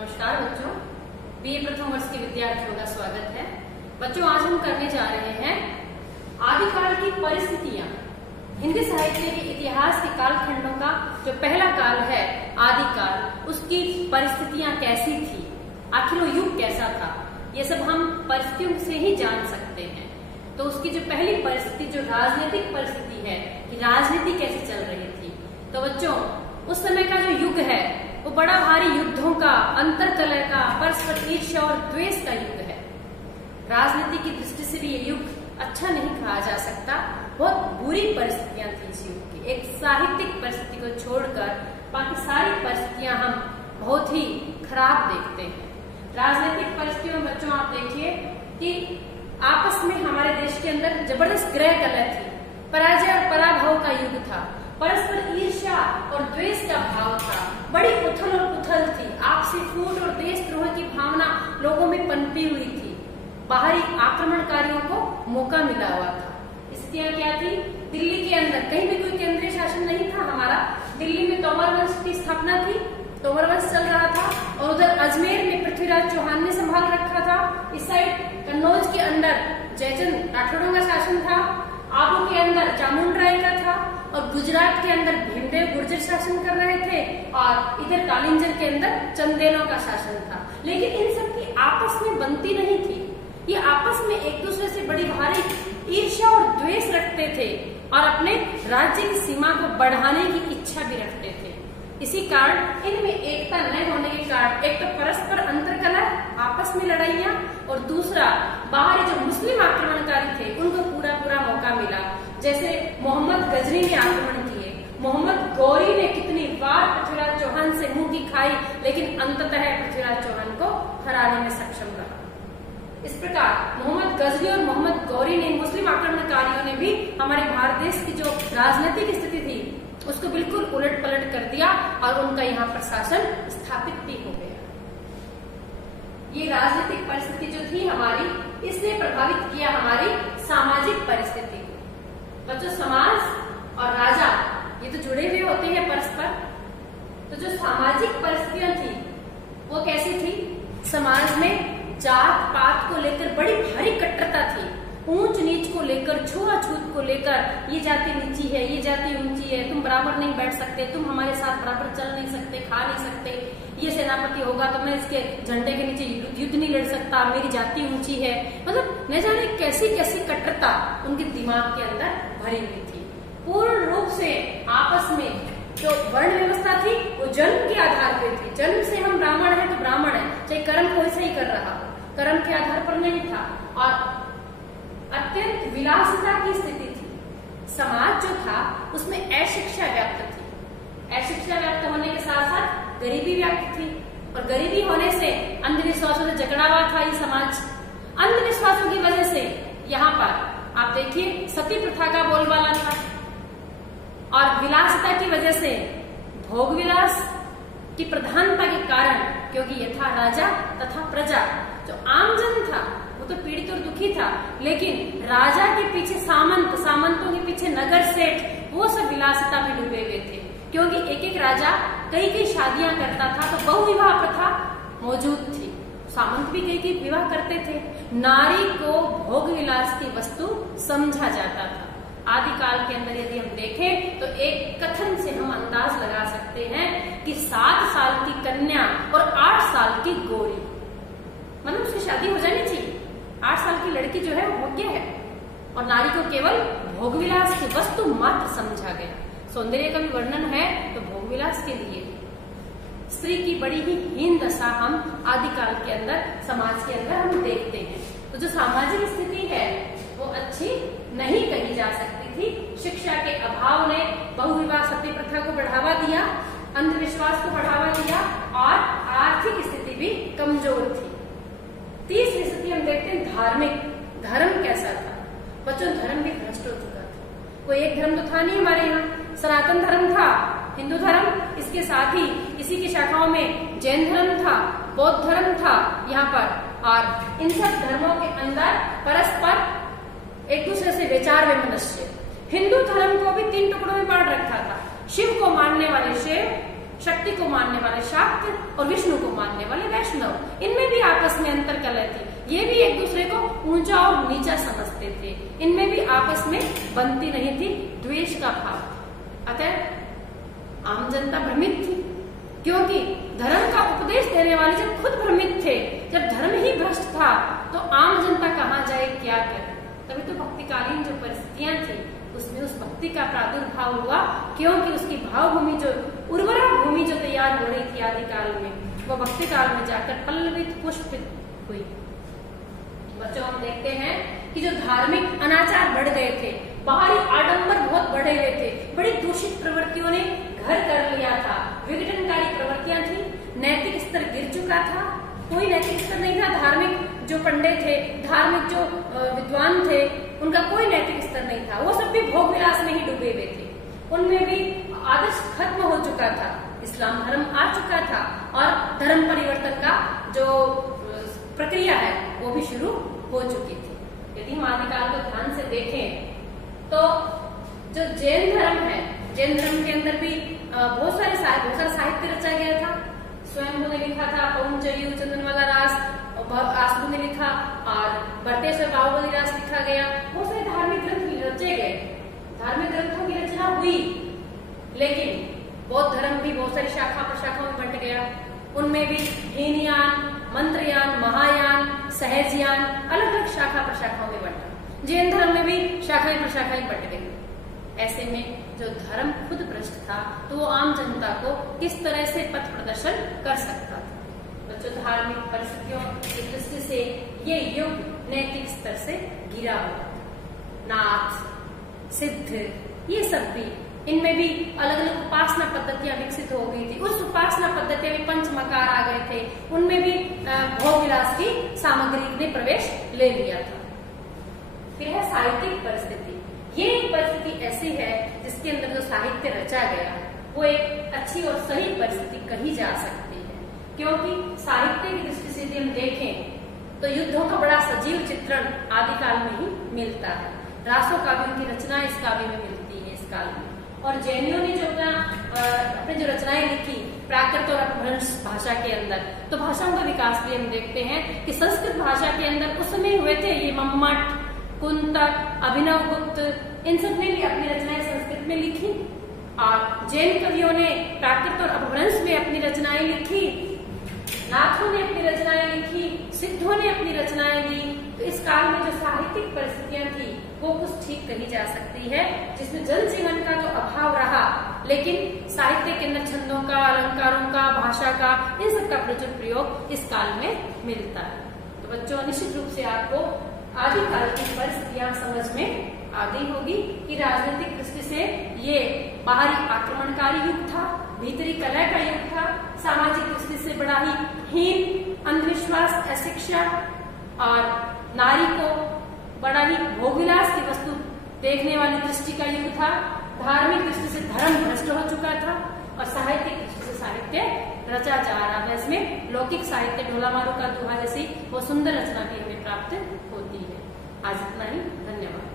नमस्कार बच्चों, बीए प्रथम वर्ष के विद्यार्थियों का स्वागत है। बच्चों, आज हम करने जा रहे हैं आदिकाल की परिस्थितियां। हिंदी साहित्य के इतिहास के कालखंडों का जो पहला काल है आदिकाल, उसकी परिस्थितियां कैसी थी, आखिर वो युग कैसा था, ये सब हम परिस्थितियों से ही जान सकते हैं। तो उसकी जो पहली परिस्थिति, जो राजनीतिक परिस्थिति है कि राजनीति कैसे चल रही थी, तो बच्चों उस समय का जो युग है वो बड़ा भारी युद्धों का, अंतरकलह का, परस्पर ईर्ष्या और द्वेष का युग है। राजनीति की दृष्टि से भी ये युग अच्छा नहीं कहा जा सकता। बहुत बुरी परिस्थितियां थी इस युग की। एक साहित्यिक परिस्थिति को छोड़कर बाकी सारी परिस्थितियां हम बहुत ही खराब देखते हैं। राजनीतिक परिस्थितियों में बच्चों आप देखिए कि आपस में हमारे देश के अंदर जबरदस्त ग्रह कलह थी, पराजय और पराभव का युग था, परस्पर ईर्ष्या और द्वेष का भाव था, बड़ी उथल और पुथल थी, आपसी फूट और देशद्रोह की भावना लोगों में पनपी हुई थी, बाहरी आक्रमणकारियों को मौका मिला हुआ था। स्थितियां क्या थी? दिल्ली के अंदर कहीं भी कोई केंद्रीय शासन नहीं था हमारा। दिल्ली में तोमर वंश की स्थापना थी, तोमर वंश चल रहा था, और उधर अजमेर में पृथ्वीराज चौहान ने संभाल रखा था। इस साइड कन्नौज के अंदर जयचंद राठौड़ों का शासन था, आबू के अंदर चामुंड राय का था, और गुजरात के अंदर भीमदेव गुर्जर शासन कर रहे थे, और इधर कालिंजर के अंदर चंदेलों का शासन था। लेकिन इन सब की आपस में बनती नहीं थी। ये आपस में एक दूसरे से बड़ी भारी ईर्ष्या और द्वेष रखते थे और अपने राज्य की सीमा को बढ़ाने की इच्छा भी रखते थे। इसी कारण इनमें एकता न होने के कारण एक तो परस्पर अंतरकलह, आपस में लड़ाइयां, और दूसरा बाहरी जो मुस्लिम आक्रमणकारी थे उनको पूरा मौका मिला। जैसे मोहम्मद गजनी ने आक्रमण किए, मोहम्मद गौरी ने कितनी बार पृथ्वीराज चौहान से मुंह की खाई, लेकिन अंततः पृथ्वीराज चौहान को हराने में सक्षम रहा। इस प्रकार मोहम्मद गजनी और मोहम्मद गौरी ने, मुस्लिम आक्रमणकारियों ने भी हमारे भारत देश की जो राजनीतिक स्थिति थी उसको बिल्कुल उलट पलट कर दिया और उनका यहाँ प्रशासन स्थापित भी हो गया। ये राजनीतिक परिस्थिति जो थी हमारी, इसने प्रभावित किया हमारी सामाजिक परिस्थिति को। बच्चों, समाज और राजा ये तो जुड़े हुए होते हैं परस्पर। तो जो सामाजिक परिस्थितियां थी वो कैसी थी? समाज में जात पात को लेकर बड़ी भारी कट्टरता थी, ऊंच नीच को लेकर, छुआछूत को लेकर, ये जाति नीची है, ये जाति ऊंची है, तुम बराबर नहीं बैठ सकते, तुम हमारे साथ बराबर चल नहीं सकते, खा नहीं सकते, ये सेनापति होगा तो मैं इसके झंडे के नीचे युद्ध नहीं लड़ सकता, मेरी जाति ऊंची है। मतलब न जाने कैसी कैसी कट्टरता उनके दिमाग के अंदर भरी हुई थी। पूर्ण रूप से आपस में जो वर्ण व्यवस्था थी वो जन्म के आधार पर थी। जन्म से हम ब्राह्मण है तो ब्राह्मण है, चाहे कर्म कोई से ही कर रहा हो, कर्म के आधार पर नहीं था। और अत्यंत विलासिता की स्थिति थी। समाज जो था उसमें अशिक्षा व्याप्त थी। अशिक्षा व्याप्त होने के साथ साथ गरीबी व्याप्त थी, और गरीबी होने से अंधविश्वासों से जकड़ा हुआ था ये समाज। अंधविश्वासों की वजह से यहाँ पर आप देखिए सती प्रथा का बोलबाला था, और विलासिता की वजह से भोग विलास की प्रधानता के कारण, क्योंकि ये था राजा तथा प्रजा, जो आमजन था वो तो पीड़ित और दुखी था, लेकिन राजा के पीछे सामंत, सामंतों के पीछे नगर सेठ, वो सब विलासिता में डूबे हुए थे। क्योंकि एक एक राजा कई शादियां करता था, तो बहुविवाह प्रथा मौजूद थी। सामंत भी कई विवाह करते थे। नारी को भोग विलास की वस्तु समझा जाता था। आदिकाल के अंदर यदि हम देखें तो एक कथन से हम अंदाज लगा सकते हैं कि 7 साल की कन्या और 8 साल की गोरी, मतलब उसकी शादी हो जानी चाहिए। 8 साल की लड़की जो है वो भोग्य है, और नारी को केवल भोगविलास की वस्तु मात्र समझा गया। सौंदर्य का भी वर्णन है तो भोगविलास के लिए। स्त्री की बड़ी ही हीन दशा हम आदिकाल के अंदर, समाज के अंदर हम देखते हैं। तो जो सामाजिक स्थिति है वो अच्छी नहीं कही जा सकती थी। शिक्षा के अभाव ने बहुविवाह सती प्रथा को बढ़ावा दिया, अंधविश्वास को बढ़ावा दिया, और आर्थिक स्थिति भी कमजोर थी। तीसरी स्थिति हम देखते हैं धार्मिक। धर्म कैसा था? बच्चों, धर्म भी भ्रष्ट हो चुका था। कोई एक धर्म तो था नहीं हमारे यहाँ। सनातन धर्म था, हिंदू धर्म, इसके साथ ही इसी की शाखाओं में जैन धर्म था, बौद्ध धर्म था यहाँ पर, और इन सब धर्मों के अंदर परस्पर एक दूसरे से विचार विमर्श। हिंदू धर्म को भी 3 टुकड़ों में बांट रखा था। शिव को मानने वाले शिव, शक्ति को मानने वाले शाक्त और विष्णु को मानने वाले वैष्णव, इनमें भी आपस में अंतर कलह थी। ये भी एक दूसरे को ऊंचा और नीचा समझते थे, इनमें भी आपस में बनती नहीं थी द्वेष का भाव। अतः आम जनता भ्रमित थी, क्योंकि धर्म का उपदेश देने वाले जब खुद भ्रमित थे, जब धर्म ही भ्रष्ट था, तो आम जनता कहाँ जाए, क्या करे। तभी तो भक्तिकालीन जो परिस्थितियां थी उसमें उस भक्ति का प्रादुर्भाव हुआ, क्योंकि उसकी भावभूमि जो उर्वरा भूमि जो तैयार हो रही थी आदिकाल में, वो भक्ति काल में जाकर पल्लवित पुष्पित हुई। बच्चों, हम देखते हैं कि जो धार्मिक अनाचार बढ़ गए थे, बाहरी आडंबर बहुत बढ़े हुए थे, बड़ी दूषित प्रवृत्तियों ने घर कर लिया था, विघटनकारी प्रवृत्तियां थी, नैतिक स्तर गिर चुका था, कोई नैतिक स्तर नहीं था। धार्मिक जो पंडित थे, धार्मिक जो विद्वान थे, उनका कोई नैतिक स्तर नहीं था, वो सब भी भोग विलास में ही डूबे हुए थे, उनमें भी आदर्श खत्म हो चुका था, इस्लाम धर्म आ चुका था और धर्म परिवर्तन का जो प्रक्रिया है वो भी शुरू हो चुकी थी। यदि हम आदिकाल को ध्यान से देखें तो जो जैन धर्म है, जैन धर्म के अंदर भी बहुत सारा साहित्य रचा गया था। स्वयं ने लिखा था पौंचयु चंदनवाला रास, आसू ने लिखा, और भट्टेश्वर बाहुबली रास लिखा गया। बहुत सारे धार्मिक ग्रंथ रचे गए, धार्मिक ग्रंथों की रचना हुई, लेकिन बौद्ध धर्म भी बहुत सारी शाखा प्रशाखाओं में बंट गया। उनमें भी हीनयान, मंत्रयान, महायान, सहजयान, अलग अलग शाखा प्रशाखाओं में बंटा। जैन धर्म में भी शाखाएं प्रशाखाएं बंट गई। ऐसे में जो धर्म खुद भ्रष्ट था, तो वो आम जनता को किस तरह से पथ प्रदर्शन कर सकता था। बच्चों, धार्मिक परिस्थितियों की दृष्टि से ये युग नैतिक स्तर से गिरा हुआ था। नाथ, सिद्ध, ये सब भी, इनमें भी अलग अलग उपासना पद्धतियां विकसित हो गई थी। उस उपासना पद्धतियां में पंचमकार आ गए थे, उनमें भी भोग विलास की सामग्री ने प्रवेश ले लिया था। फिर है साहित्यिक परिस्थिति। ये एक परिस्थिति ऐसी है जिसके अंदर जो साहित्य रचा गया वो एक अच्छी और सही परिस्थिति कही जा सकती है, क्योंकि साहित्य की दृष्टि से यदि हम देखें तो युद्धों का बड़ा सजीव चित्रण आदिकाल में ही मिलता है। रासों काव्यों की रचना इस काव्य में मिलती है इस काल में। और जैनियों ने जो अपने जो रचनाएं लिखी प्राकृत और अपभ्रंश भाषा के अंदर, तो भाषाओं का विकास भी हम देखते हैं कि संस्कृत भाषा के अंदर उस समय हुए थे। ये मम्मट, कुंतक, अभिनवगुप्त, इन सब ने भी अपनी रचनाएं संस्कृत में लिखी, और जैन कवियों ने प्राकृत और अपभ्रंश में अपनी रचनाएं लिखी, नाथों ने अपनी रचनाएं लिखी, सिद्धों ने अपनी रचनाएं दी। तो इस काल में जो साहित्यिक परिस्थितियां थी वो कुछ ठीक कही जा सकती है, जिसमें जन जीवन का जो अभाव रहा, लेकिन साहित्य के अंदर छंदों का, अलंकारों का, भाषा का, इन सब का प्रचुर प्रयोग इस काल में मिलता है। तो बच्चों, निश्चित रूप से आपको आदिकाल की परिस्थितियां समझ में आ गई होगी कि राजनीतिक दृष्टि से ये बाहरी आक्रमणकारी युग था, भीतरी कलह का युग था, सामाजिक दृष्टि से बड़ा ही हीन, अंधविश्वास, अशिक्षा और नारी को बड़ा ही भोगविलास की वस्तु देखने वाली दृष्टि का युग था। धार्मिक दृष्टि से धर्म भ्रष्ट हो चुका था और साहित्यिक दृष्टि से साहित्य रचा जा रहा है। इसमें लौकिक साहित्य ढोला मारू का दोहा जैसी वो सुंदर रचना भी हमें प्राप्त होती है। आज इतना ही, धन्यवाद।